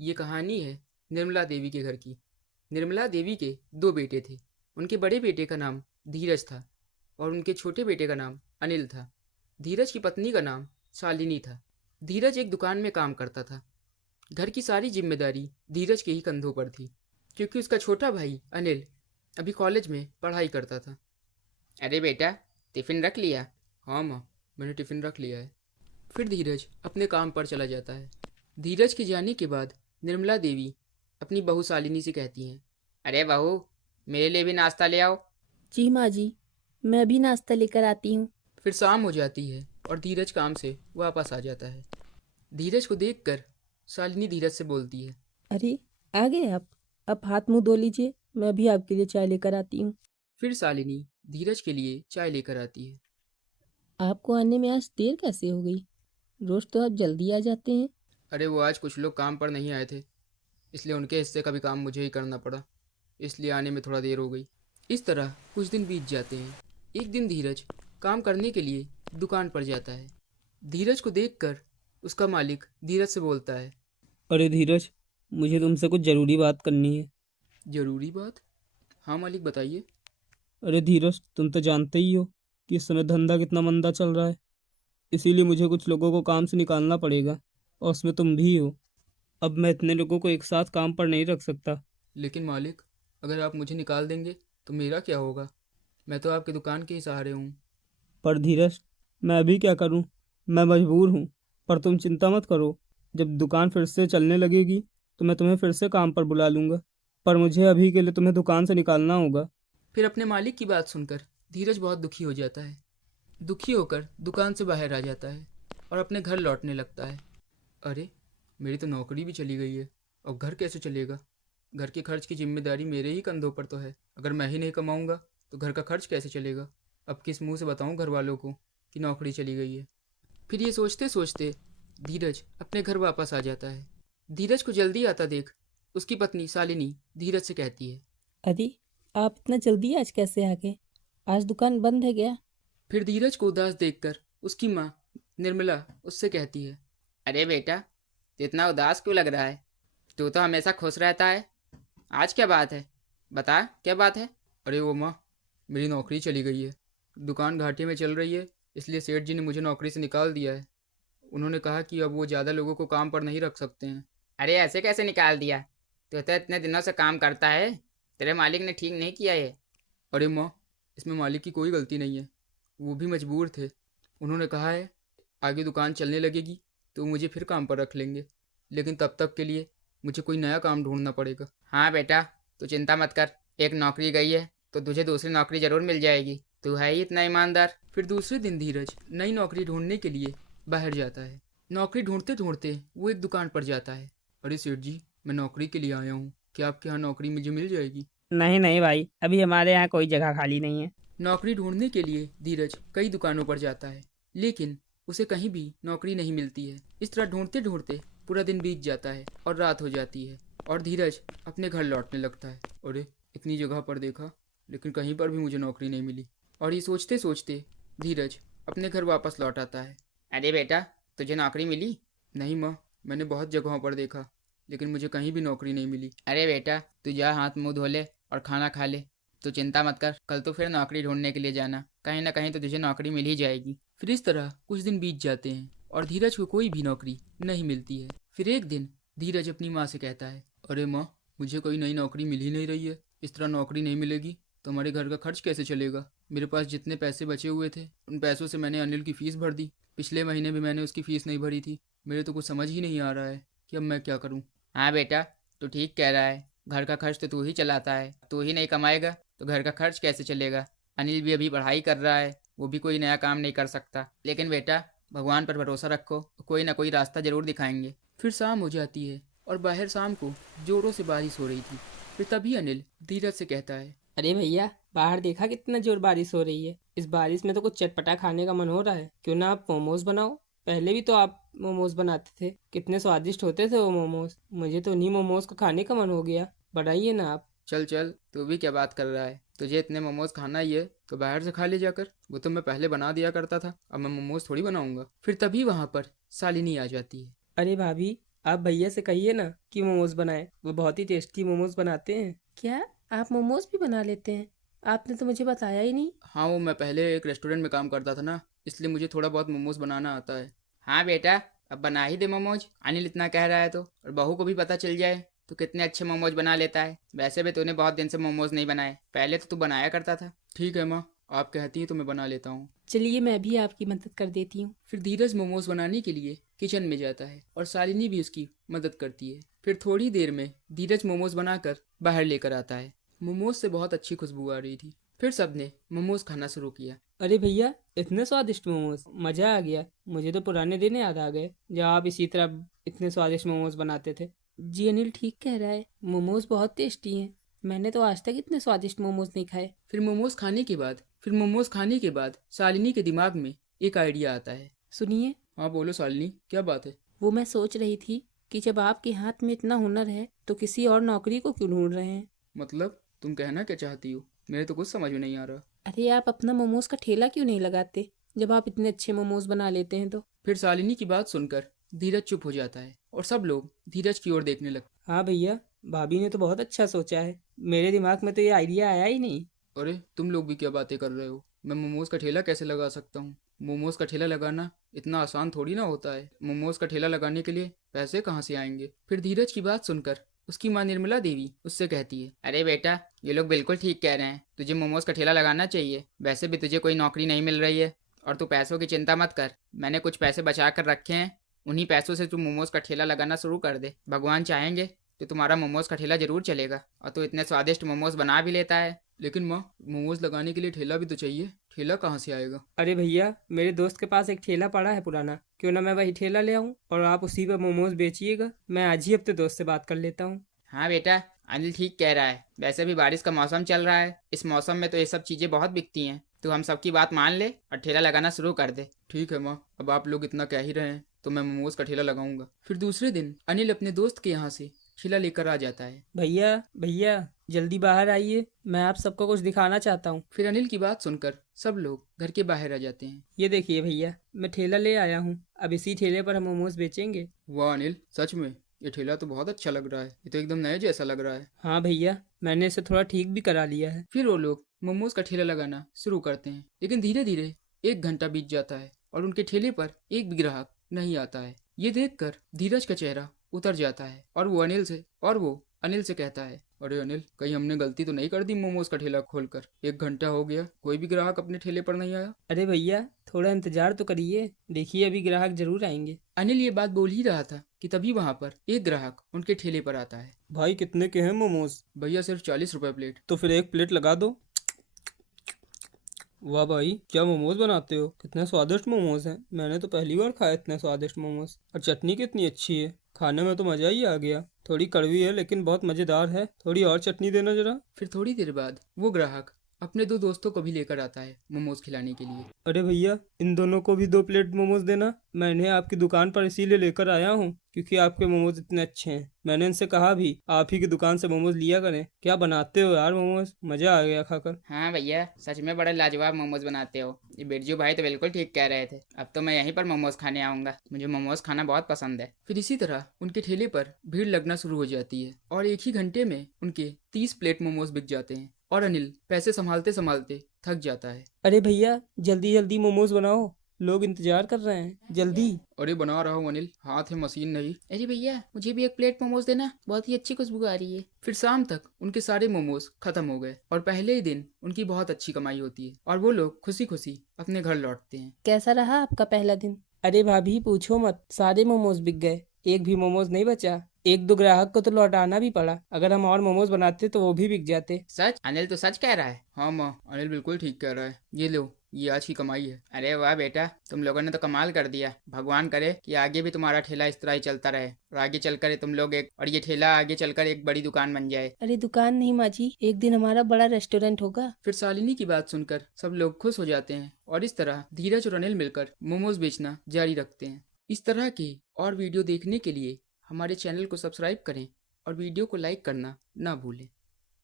ये कहानी है निर्मला देवी के घर की। निर्मला देवी के दो बेटे थे। उनके बड़े बेटे का नाम धीरज था और उनके छोटे बेटे का नाम अनिल था। धीरज की पत्नी का नाम शालिनी था। धीरज एक दुकान में काम करता था। घर की सारी जिम्मेदारी धीरज के ही कंधों पर थी, क्योंकि उसका छोटा भाई अनिल अभी कॉलेज में पढ़ाई करता था। अरे बेटा, टिफ़िन रख लिया? हाँ माँ, मैंने टिफ़िन रख लिया है। फिर धीरज अपने काम पर चला जाता है। धीरज के जाने के बाद निर्मला देवी अपनी बहू शालिनी से कहती हैं, अरे बहू, मेरे लिए भी नाश्ता ले आओ। जी माँ जी, मैं अभी नाश्ता लेकर आती हूँ। फिर शाम हो जाती है और धीरज काम से वापस आ जाता है। धीरज को देखकर शालिनी धीरज से बोलती है, अरे, आ गए आप? अब हाथ मुंह धो लीजिए, मैं अभी आपके लिए चाय लेकर आती हूँ। फिर शालिनी धीरज के लिए चाय लेकर आती है। आपको आने में आज देर कैसे हो गई? रोज तो आप जल्दी आ जाते हैं। अरे वो आज कुछ लोग काम पर नहीं आए थे, इसलिए उनके हिस्से का भी काम मुझे ही करना पड़ा, इसलिए आने में थोड़ा देर हो गई। इस तरह कुछ दिन बीत जाते हैं। एक दिन धीरज काम करने के लिए दुकान पर जाता है। धीरज को देखकर उसका मालिक धीरज से बोलता है, अरे धीरज, मुझे तुमसे कुछ ज़रूरी बात करनी है। जरूरी बात? हाँ मालिक, बताइए। अरे धीरज, तुम तो जानते ही हो कि इस समय धंधा कितना मंदा चल रहा है। इसीलिए मुझे कुछ लोगों को काम से निकालना पड़ेगा और उसमें तुम भी हो। अब मैं इतने लोगों को एक साथ काम पर नहीं रख सकता। लेकिन मालिक, अगर आप मुझे निकाल देंगे तो मेरा क्या होगा? मैं तो आपकी दुकान के ही सहारे हूँ। पर धीरज, मैं अभी क्या करूं? मैं मजबूर हूं। पर तुम चिंता मत करो, जब दुकान फिर से चलने लगेगी तो मैं तुम्हें फिर से काम पर बुला लूँगा। पर मुझे अभी के लिए तुम्हें दुकान से निकालना होगा। फिर अपने मालिक की बात सुनकर धीरज बहुत दुखी हो जाता है। दुखी होकर दुकान से बाहर आ जाता है और अपने घर लौटने लगता है। अरे, मेरी तो नौकरी भी चली गई है, और घर कैसे चलेगा? घर के खर्च की जिम्मेदारी मेरे ही कंधों पर तो है। अगर मैं ही नहीं कमाऊंगा तो घर का खर्च कैसे चलेगा? अब किस मुंह से बताऊं घर वालों को कि नौकरी चली गई है? फिर ये सोचते सोचते धीरज अपने घर वापस आ जाता है। धीरज को जल्दी आता देख उसकी पत्नी शालिनी धीरज से कहती है। अरे, आप इतना जल्दी आज कैसे आ गए? आज दुकान बंद है क्या? फिर धीरज को उदास देखकर उसकी माँ निर्मला उससे कहती है, अरे बेटा, तो इतना उदास क्यों लग रहा है? तू तो हमेशा खुश रहता है। आज क्या बात है? बता, क्या बात है? अरे वो माँ, मेरी नौकरी चली गई है। दुकान घाटे में चल रही है, इसलिए सेठ जी ने मुझे नौकरी से निकाल दिया है। उन्होंने कहा कि अब वो ज़्यादा लोगों को काम पर नहीं रख सकते हैं। अरे ऐसे कैसे निकाल दिया? तू तो इतने दिनों से काम करता है, तेरे मालिक ने ठीक नहीं किया ये। अरे माँ, इसमें मालिक की कोई गलती नहीं है, वो भी मजबूर थे। उन्होंने कहा है आगे दुकान चलने लगेगी तो मुझे फिर काम पर रख लेंगे, लेकिन तब तक के लिए मुझे कोई नया काम ढूंढना पड़ेगा। हाँ बेटा, तू चिंता मत कर। एक नौकरी गई है तो तुझे दूसरी नौकरी ज़रूर मिल जाएगी। तू है ही इतना ईमानदार। फिर दूसरे दिन धीरज नई नौकरी ढूंढने के लिए बाहर जाता है। नौकरी ढूंढते ढूंढते वो एक दुकान पर जाता है। अरे सेठ जी, मैं नौकरी के लिए आया हूँ, क्या आपके यहाँ नौकरी मुझे मिल जाएगी? नहीं नहीं भाई, अभी हमारे यहाँ कोई जगह खाली नहीं है। नौकरी ढूंढने के लिए धीरज कई दुकानों पर जाता है, लेकिन उसे कहीं भी नौकरी नहीं मिलती है। इस तरह ढूंढते ढूंढते पूरा दिन बीत जाता है और रात हो जाती है और धीरज अपने घर लौटने लगता है। अरे, इतनी जगह पर देखा, लेकिन कहीं पर भी मुझे नौकरी नहीं मिली। और ये सोचते सोचते धीरज अपने घर वापस लौट आता है। अरे बेटा, तुझे नौकरी मिली? नहीं माँ, मैंने बहुत जगहों पर देखा, लेकिन मुझे कहीं भी नौकरी नहीं मिली। अरे बेटा, तू जा हाथ मुंह धो ले और खाना खा ले। तो चिंता मत कर, कल तो फिर नौकरी ढूंढने के लिए जाना, कहीं ना कहीं तो तुझे नौकरी मिल ही जाएगी। फिर इस तरह कुछ दिन बीत जाते हैं और धीरज को कोई भी नौकरी नहीं मिलती है। फिर एक दिन धीरज अपनी माँ से कहता है, अरे माँ, मुझे कोई नई नौकरी मिल ही नहीं रही है। इस तरह नौकरी नहीं मिलेगी तो हमारे घर का खर्च कैसे चलेगा? मेरे पास जितने पैसे बचे हुए थे उन पैसों से मैंने अनिल की फ़ीस भर दी। पिछले महीने भी मैंने उसकी फ़ीस नहीं भरी थी। मेरे तो कुछ समझ ही नहीं आ रहा है कि अब मैं क्या करूँ। हाँ बेटा, तू ठीक कह रहा है। घर का खर्च तो तू ही चलाता है, तू ही नहीं कमाएगा तो घर का खर्च कैसे चलेगा? अनिल भी अभी पढ़ाई कर रहा है, वो भी कोई नया काम नहीं कर सकता। लेकिन बेटा, भगवान पर भरोसा रखो, कोई ना कोई रास्ता ज़रूर दिखाएंगे। फिर शाम हो जाती है और बाहर शाम को जोरों से बारिश हो रही थी। फिर तभी अनिल धीरज से कहता है, अरे भैया, बाहर देखा कितना जोर बारिश हो रही है। इस बारिश में तो कुछ चटपटा खाने का मन हो रहा है। क्यों ना आप मोमोज बनाओ? पहले भी तो आप मोमोज बनाते थे, कितने स्वादिष्ट होते थे वो मोमोज। मुझे तो उन्हीं मोमोज को खाने का मन हो गया। बनाइए ना आप। चल चल, तू भी क्या बात कर रहा है? तुझे इतने मोमोज खाना ही है तो बाहर से खा ले जाकर। वो तो मैं पहले बना दिया करता था, अब मैं मोमोज थोड़ी बनाऊंगा। फिर तभी वहाँ पर शालिनी आ जाती है। अरे भाभी, आप भैया से कहिए ना कि मोमोज बनाए, वो बहुत ही टेस्टी मोमोज बनाते हैं। क्या आप मोमोज भी बना लेते हैं? आपने तो मुझे बताया ही नहीं। हाँ, वो मैं पहले एक रेस्टोरेंट में काम करता था ना, इसलिए मुझे थोड़ा बहुत मोमोज बनाना आता है। हाँ बेटा, अब बना ही दे मोमोज। अनिल इतना कह रहा है तो, और बहू को भी पता चल जाए तो कितने अच्छे मोमोज बना लेता है। वैसे भी तूने बहुत दिन से मोमोज नहीं बनाए, पहले तो तू बनाया करता था। ठीक है माँ, आप कहती हैं तो मैं बना लेता हूँ। चलिए मैं भी आपकी मदद कर देती हूँ। फिर धीरज मोमोज बनाने के लिए किचन में जाता है और शालिनी भी उसकी मदद करती है। फिर थोड़ी देर में धीरज मोमोज बनाकर बाहर लेकर आता है। मोमोज से बहुत अच्छी खुशबू आ रही थी। फिर सबने मोमोज खाना शुरू किया। अरे भैया, इतने स्वादिष्ट मोमोज, मजा आ गया। मुझे तो पुराने दिन याद आ गए जब आप इसी तरह इतने स्वादिष्ट मोमोज बनाते थे। जी अनिल ठीक कह रहा है, मोमोज बहुत टेस्टी हैं। मैंने तो आज तक इतने स्वादिष्ट मोमोज नहीं खाए। फिर मोमोज खाने के बाद शालिनी के दिमाग में एक आइडिया आता है। सुनिए, हाँ बोलो शालिनी, क्या बात है? वो मैं सोच रही थी कि जब आपके हाथ में इतना हुनर है तो किसी और नौकरी को क्यों ढूंढ रहे हैं? मतलब तुम कहना क्या चाहती हो? मेरे तो कुछ समझ में नहीं आ रहा। अरे आप अपना मोमोज का ठेला क्यों नहीं लगाते? जब आप इतने अच्छे मोमोज बना लेते हैं तो। फिर शालिनी की बात सुनकर धीरज चुप हो जाता है और सब लोग धीरज की ओर देखने लगते। हाँ भैया, भाभी ने तो बहुत अच्छा सोचा है। मेरे दिमाग में तो ये आइडिया आया ही नहीं। अरे तुम लोग भी क्या बातें कर रहे हो? मैं मोमोज का ठेला कैसे लगा सकता हूँ? मोमोज का ठेला लगाना इतना आसान थोड़ी ना होता है। मोमोज का ठेला लगाने के लिए पैसे कहाँ से आएंगे? फिर धीरज की बात सुनकर उसकी माँ निर्मला देवी उससे कहती है, अरे बेटा, ये लोग बिल्कुल ठीक कह रहे हैं, तुझे मोमोज का ठेला लगाना चाहिए। वैसे भी तुझे कोई नौकरी नहीं मिल रही है और तू पैसों की चिंता मत कर। मैंने कुछ पैसे बचा कर रखे हैं, उन्हीं पैसों से तू मोमोज का ठेला लगाना शुरू कर दे। भगवान चाहेंगे तो तुम्हारा मोमोज का ठेला जरूर चलेगा। और तू इतने स्वादिष्ट मोमोज बना भी लेता है। लेकिन माँ, मोमोज लगाने के लिए ठेला भी तो चाहिए। ठेला कहाँ से आएगा? अरे भैया, मेरे दोस्त के पास एक ठेला पड़ा है पुराना, क्यों ना मैं वही ठेला ले आऊँ और आप उसी पर मोमोज बेचिएगा। मैं आज ही अपने दोस्त से बात कर लेता हूँ। हाँ बेटा, अनिल ठीक कह रहा है। वैसे भी बारिश का मौसम चल रहा है, इस मौसम में तो ये सब चीज़ें बहुत बिकती हैं। तो हम सबकी बात मान ले और ठेला लगाना शुरू कर दे। ठीक है माँ, अब आप लोग इतना कह ही रहे हैं तो मैं मोमोज का ठेला लगाऊंगा। फिर दूसरे दिन अनिल अपने दोस्त के यहाँ से ठेला लेकर आ जाता है। भैया भैया, जल्दी बाहर आइए, मैं आप सबको कुछ दिखाना चाहता हूँ। फिर अनिल की बात सुनकर सब लोग घर के बाहर आ जाते हैं। ये देखिए भैया, मैं ठेला ले आया हूँ। अब इसी ठेले पर हम मोमोज बेचेंगे। वाह अनिल, सच में ये ठेला तो बहुत अच्छा लग रहा है। ये तो एकदम नए जैसा लग रहा है। हाँ भैया, मैंने इसे थोड़ा ठीक भी करा लिया है। फिर वो लोग मोमोज का ठेला लगाना शुरू करते हैं। लेकिन धीरे धीरे 1 घंटा बीत जाता है और उनके ठेले पर एक भी ग्राहक नहीं आता है। ये देखकर धीरज का चेहरा उतर जाता है और वो अनिल से कहता है, अरे अनिल, कहीं हमने गलती तो नहीं कर दी मोमोज का ठेला खोलकर? 1 घंटा हो गया, कोई भी ग्राहक अपने ठेले पर नहीं आया। अरे भैया, थोड़ा इंतजार तो करिए, देखिए अभी ग्राहक जरूर आएंगे। अनिल ये बात बोल ही रहा था कि तभी वहाँ पर एक ग्राहक उनके ठेले पर आता है। भाई कितने के हैं मोमोज? भैया सिर्फ 40 रुपए प्लेट। तो फिर एक प्लेट लगा दो। वाह भाई, क्या मोमोज बनाते हो, कितने स्वादिष्ट मोमोज हैं। मैंने तो पहली बार खाया इतने स्वादिष्ट मोमोज। और चटनी कितनी अच्छी है, खाने में तो मज़ा ही आ गया। थोड़ी कड़वी है लेकिन बहुत मज़ेदार है। थोड़ी और चटनी देना जरा। फिर थोड़ी देर बाद वो ग्राहक अपने 2 दोस्तों को भी लेकर आता है मोमोज खिलाने के लिए। अरे भैया, इन दोनों को भी 2 प्लेट मोमोज देना। मैं इन्हें आपकी दुकान पर इसीलिए लेकर आया हूँ क्योंकि आपके मोमोज इतने अच्छे हैं। मैंने इनसे कहा भी आप ही की दुकान से मोमोज लिया करें। क्या बनाते हो यार मोमोज, मज़ा आ गया खाकर। हाँ भैया, सच में बड़े लाजवाब मोमोज बनाते हो। ये बिरजू भाई तो बिल्कुल ठीक कह रहे थे। अब तो मैं यहीं पर मोमोज खाने आऊँगा, मुझे मोमोज खाना बहुत पसंद है। फिर इसी तरह उनके ठेले पर भीड़ लगना शुरू हो जाती है और एक ही घंटे में उनके 30 प्लेट मोमोज बिक जाते हैं और अनिल पैसे संभालते संभालते थक जाता है। अरे भैया, जल्दी जल्दी मोमोज बनाओ, लोग इंतजार कर रहे हैं, जल्दी। अरे बना रहा हूँ अनिल, हाथ है मशीन नहीं। अरे भैया, मुझे भी एक प्लेट मोमोज देना, बहुत ही अच्छी खुशबू आ रही है। फिर शाम तक उनके सारे मोमोज खत्म हो गए और पहले ही दिन उनकी बहुत अच्छी कमाई होती है और वो लोग खुशी खुशी अपने घर लौटते हैं। कैसा रहा आपका पहला दिन? अरे भाभी पूछो मत, सारे मोमोज बिक गए, एक भी मोमोज नहीं बचा। 1-2 ग्राहक को तो लौटाना भी पड़ा, अगर हम और मोमोज बनाते तो वो भी बिक जाते। सच? अनिल तो सच कह रहा है। हाँ माँ, अनिल बिल्कुल ठीक कह रहा है। ये लो, ये आज की कमाई है। अरे वाह बेटा, तुम लोगों ने तो कमाल कर दिया। भगवान करे कि आगे भी तुम्हारा ठेला इस तरह ही चलता रहे और आगे चलकर तुम लोग ये ठेला आगे चलकर एक बड़ी दुकान बन जाए। अरे दुकान नहीं माँ जी, एक दिन हमारा बड़ा रेस्टोरेंट होगा। फिर शालिनी की बात सुनकर सब लोग खुश हो जाते हैं और इस तरह धीरज और अनिल मिलकर मोमोज बेचना जारी रखते हैं। इस तरह की और वीडियो देखने के लिए हमारे चैनल को सब्सक्राइब करें और वीडियो को लाइक करना ना भूलें।